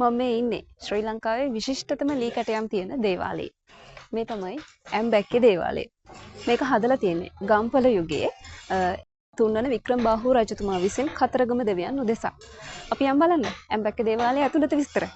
මම මේ ඉන්නේ ශ්‍රී ලංකාවේ විශිෂ්ටතම ලී කැටයම් තියෙන දේවාලයේ. මේ තමයි ඇම්බැක්කේ දේවාලය. මේක හදලා තියෙන්නේ ගම්පල යුගයේ තුන්වන වික්‍රමබාහු රජතුමා විසින් කතරගම දෙවියන් උදෙසා. අපි යම් බලන්න ඇම්බැක්කේ දේවාලයේ ඇතුළත විස්තර.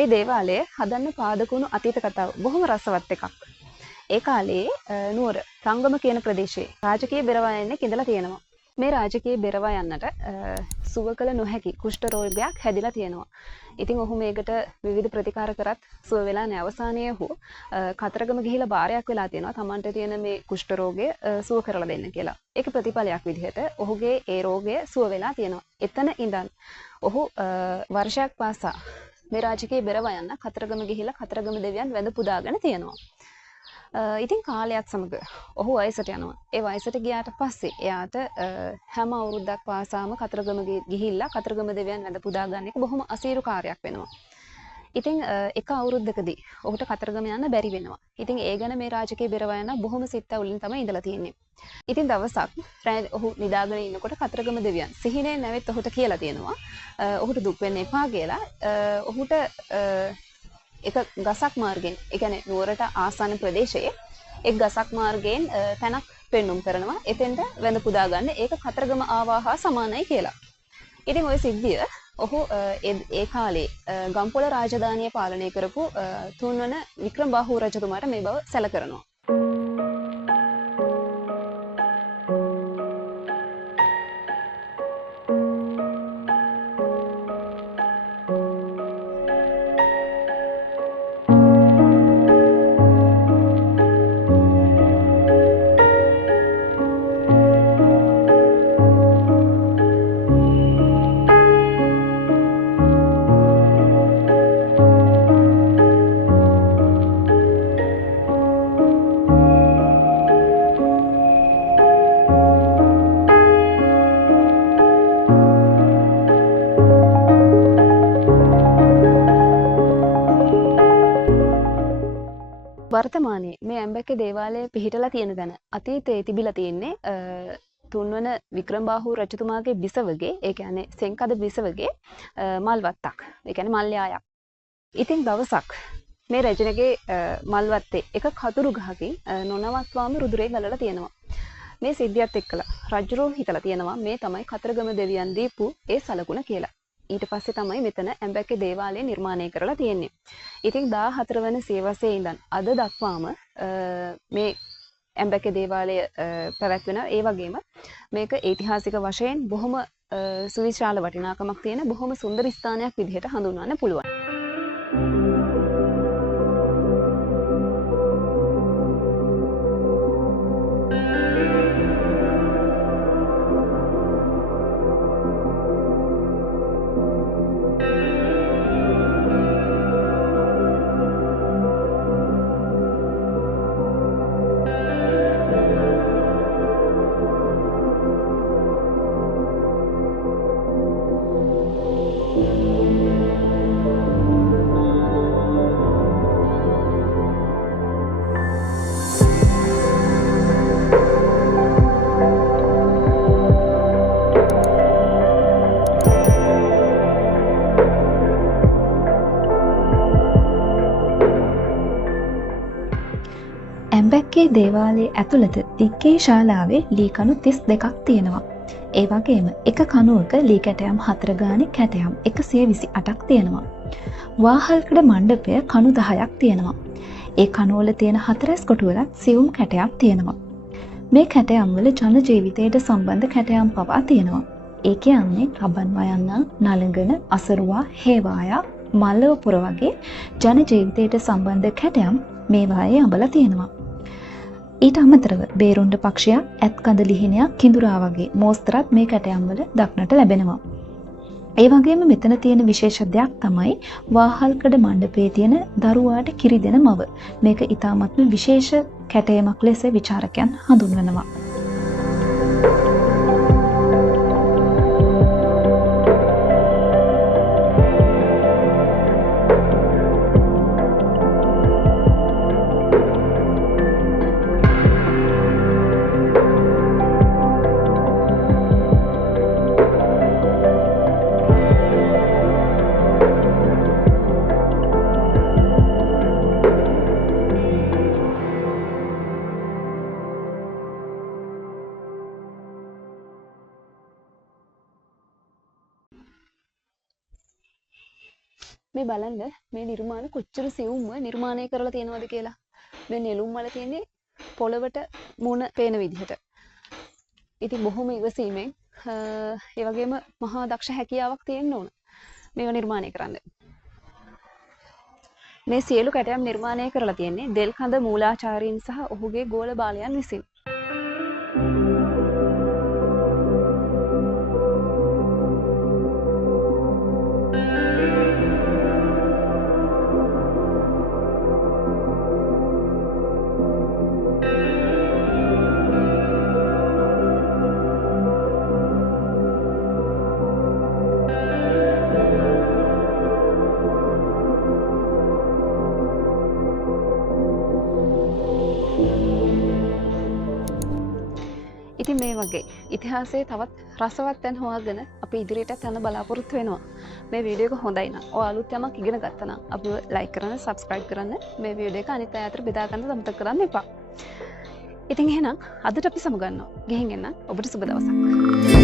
මේ දේවාලය හදන්න පාදකුණු අතීත කතාව බොහොම රසවත් එකක්. ඒ කාලේ නුවර රංගම කියන ප්‍රදේශයේ රාජකීය බෙරවයන්ෙක් ඉඳලා තියෙනවා. මේ රාජකීය බෙරවයන්නට සුව කළ නොහැකි කුෂ්ඨ රෝගයක් හැදිලා තියෙනවා. ඉතින් ඔහු මේකට විවිධ ප්‍රතිකාර කරත් සුව වෙලා නැහැ. අවසානයේ ඔහු කතරගම ගිහිලා බාරයක් වෙලා තියෙනවා. Tamante තියෙන මේ කුෂ්ඨ රෝගය සුව කරලා දෙන්න කියලා. ඒක ප්‍රතිඵලයක් විදිහට ඔහුගේ ඒ රෝගය සුව වෙලා තියෙනවා. එතන ඉඳන් ඔහු වර්ෂයක් පාසා මේ රාජකීය බෙරවයන්න කතරගම ගිහිලා කතරගම දෙවියන් වැඳ පුදාගෙන තියෙනවා. ඉතින් කාලයක් සමග ඔහු වයසට යනවා. ඒ වයසට ගියාට පස්සේ එයාට හැම අවුරුද්දක් පාසාම කතරගම ගිහිල්ලා කතරගම දෙවියන් වැඳ පුදා ගන්න එක බොහොම අසීරු කාර්යයක් වෙනවා. ඉතින් එක අවුරුද්දකදී ඔහුට කතරගම යන්න බැරි වෙනවා. ඉතින් ඒ ගැන මේ රාජකීය බෙරවයන්න බොහොම සිත් ඇවුලින් තමයි ඉඳලා තියෙන්නේ. ඉතින් දවසක් ඔහු නිදාගෙන ඉන්නකොට කතරගම දෙවියන් සිහිනේ නැවෙත් ඔහුට කියලා තියෙනවා. ඔහුට දුක් වෙන්න එපා කියලා. ඔහුට එක ගසක් මාර්ගයෙන්, ඒ කියන්නේ නුවරට ආසන්න ප්‍රදේශයේ එක් ගසක් මාර්ගයෙන් තැනක් පෙන්눔 කරනවා. එතෙන්ට වැඳ පුදා ගන්න. ඒක කතරගම ආවා හා සමානයි කියලා. ඉතින් ওই සිද්ධිය ඔහු ඒ කාලේ ගම්පොළ රාජධානිය පාලනය කරපු තුන්වන වික්‍රමබාහු රජතුමාට මේ බව සැලකරනවා. වර්තමානයේ මේ ඇම්බැක්කේ දේවාලය පිහිටලා තියෙන තැන අතීතයේ තිබිලා තියෙන්නේ තුන්වන වික්‍රමබාහු රජතුමාගේ බිසවගේ, ඒ කියන්නේ සෙන්කද බිසවගේ මල්වත්තක්. ඒ කියන්නේ මල්යායක්. ඉතින් දවසක් මේ රජුගේ මල්වත්තේ එක කතුරු ගහකින් නොනවත්වාම රුධිරය ගලලා තියෙනවා. මේ සිද්ධියත් එක්කලා රජුරෝ හිතලා තියෙනවා මේ තමයි කතරගම දෙවියන් දීපු ඒ සලකුණ කියලා. ඊට පස්සේ තමයි මෙතන ඇම්බැක්කේ දේවාලය නිර්මාණය කරලා තියෙන්නේ. ඉතින් 14 වෙනි සියවසේ ඉඳන් අද දක්වාම මේ ඇම්බැක්කේ දේවාලය පැවැත්වෙනවා. ඒ වගේම මේක ඓතිහාසික වශයෙන් බොහොම සුවිශාල වටිනාකමක් තියෙන බොහොම සුන්දර ස්ථානයක් විදිහට හඳුන්වන්න පුළුවන්. ඇම්බැක්කේ දේවාලයේ ඇතුළත දික්කේ ශාලාවේ ලී කණු 32ක් තියෙනවා. ඒ වගේම එක කණුවක ලී කැටයම් 4 ගානේ කැටයම් 128ක් තියෙනවා. වාහල්කඩ මණ්ඩපය කණු 10ක් තියෙනවා. ඒ කණුවල තියෙන 4 කොටුවලත් සියුම් කැටයක් තියෙනවා. මේ කැටයම් වල ජන ජීවිතයට සම්බන්ධ කැටයම් පවා තියෙනවා. ඒ කියන්නේ රබන් වයන්නා, නලඟන, අසරුවා, හේවායා, මල්ලවපුර වගේ ජන ජීවිතයට සම්බන්ධ කැටයම් මේවායේ අඹලා තියෙනවා. ඊට අමතරව බේරුණ්ඩ පක්ෂියා, ඇත්කඳ ලිහිණියා, කිඳුරා වගේ මෝස්තරත් මේ කැටයම් වල දක්නට ලැබෙනවා. ඒ වගේම මෙතන තියෙන විශේෂ දෙයක් තමයි වාහල්කඩ මණ්ඩපයේ තියෙන දරුවාට කිරි දෙන මව. මේක ඊටාත්ම විශේෂ කැටයමක් ලෙස විචාරකයන් හඳුන්වනවා. මේ බලන්න මේ නිර්මාණ කොච්චර සියුම්ව නිර්මාණය කරලා තියෙනවද කියලා. මේ නෙළුම් වල තියෙන්නේ පොළවට මුණ පේන විදිහට. ඉතින් බොහොම ඉවසීමෙන් ඒ වගේම මහා දක්ෂ හැකියාවක් තියෙන්න ඕන මේව නිර්මාණය කරන්න. මේ සියලු කැටයම් නිර්මාණය කරලා තියෙන්නේ දෙල්කඳ මූලාචාරීන් සහ ඔහුගේ ගෝල බාලයන් විසින්. ඉතින් මේ වගේ ඉතිහාසයේ තවත් රසවත් තැන් හොයාගෙන අපි ඉදිරියට යන්න බලාපොරොත්තු වෙනවා. මේ වීඩියෝ එක හොඳයි නම් ඔය අලුත් යමක් ඉගෙන ගත්තා නම් අපිව ලයික් කරන්න, සබ්ස්ක්‍රයිබ් කරන්න, මේ වීඩියෝ එක අනිත් අය අතර බෙදා ගන්න අමතක කරන්න එපා. ඉතින් එහෙනම් අදට අපි සමුගන්නවා. ගිහින් එන්න. ඔබට සුබ දවසක්.